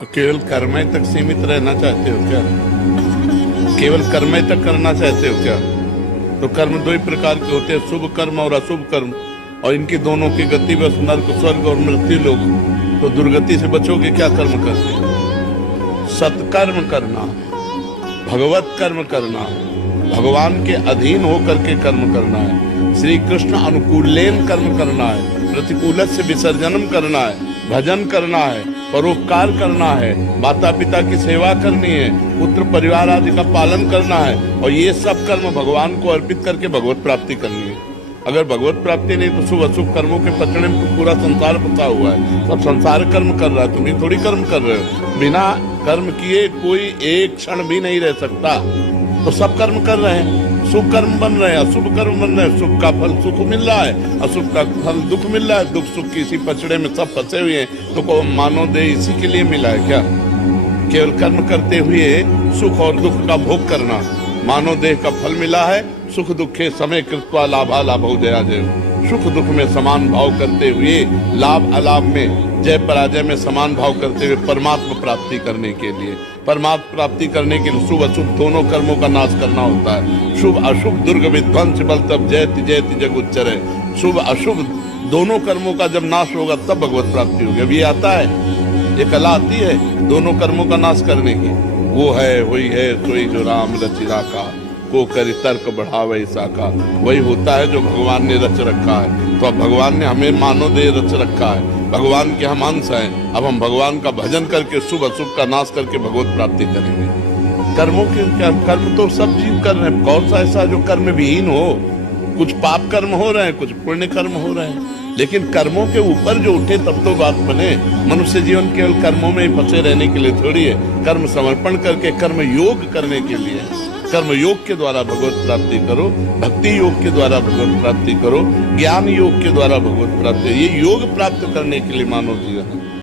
केवल कर्मय तक सीमित रहना चाहते हो क्या? केवल कर्मय तक करना चाहते हो क्या? तो कर्म दो ही प्रकार के होते हैं, शुभ कर्म और अशुभ कर्म, और इनकी दोनों की गति बस नर्क, स्वर्ग और मृत्यु लोक। तो दुर्गति से बचोगे क्या कर्म करके? सत्कर्म करना, भगवत कर्म करना, भगवान के अधीन होकर के कर्म करना है। श्री कृष्ण अनुकूलेन कर्म करना है, प्रतिकूल से विसर्जनम करना है, भजन करना है, परोपकार करना है, माता पिता की सेवा करनी है, पुत्र परिवार आदि का पालन करना है, और ये सब कर्म भगवान को अर्पित करके भगवत प्राप्ति करनी है। अगर भगवत प्राप्ति नहीं तो शुभ अशुभ कर्मों के पचड़े में पूरा संसार फंसा हुआ है। सब संसार कर्म कर रहा है, तुम ही थोड़ी कर्म कर रहे हो। बिना कर्म किए कोई एक क्षण भी नहीं रह सकता। तो सब कर्म कर रहे हैं, शुभ कर्म बन रहे हैं, अशुभ कर्म बन रहे हैं। शुभ का फल सुख मिल रहा है, अशुभ का फल दुख मिल रहा है। दुख सुख की इसी पचड़े में सब फंसे हुए हैं। तो को मानो दे इसी के लिए मिला है क्या? केवल कर्म करते हुए सुख और दुख का भोग करना। मानव देह का फल मिला है, सुख दुखे समय कृत्वा लाभा लाभो जया जय। सुख दुख में समान भाव करते हुए, लाभ अलाभ में, जय पराजय में समान भाव करते हुए परमात्मा प्राप्ति करने के लिए, परमात्मा प्राप्ति करने के लिए शुभ अशुभ दोनों कर्मों का नाश करना होता है। शुभ अशुभ दुर्ग विध्वंस बल तब जयति जयति जग उच्चरे। शुभ अशुभ दोनों कर्मों का जब नाश होगा तब भगवत प्राप्ति होगी। अभी आता है, ये कला आती है दोनों कर्मों का नाश करने की। वो है वही है सोई जो राम रचिरा का, को करी तर्क बढ़ावे साका। वही होता है जो भगवान ने रच रखा है। तो अब भगवान ने हमें मानव देह रच रखा है, भगवान के हम अंश हैं। अब हम भगवान का भजन करके शुभ अशुभ का नाश करके भगवत प्राप्ति करेंगे। कर्मों के क्या, कर्म तो सब जीव कर रहे हैं। कौन सा ऐसा जो कर्म विहीन हो? कुछ पाप कर्म हो रहे हैं, कुछ पुण्य कर्म हो रहे हैं, लेकिन कर्मों के ऊपर जो उठे तब तो बात बने। मनुष्य जीवन केवल कर्मों में ही फंसे रहने के लिए थोड़ी है। कर्म समर्पण करके कर्म योग करने के लिए, कर्म योग के द्वारा भगवत प्राप्ति करो, भक्ति योग के द्वारा भगवत प्राप्ति करो, ज्ञान योग के द्वारा भगवत प्राप्ति। ये योग प्राप्त करने के लिए मानव जीवन है।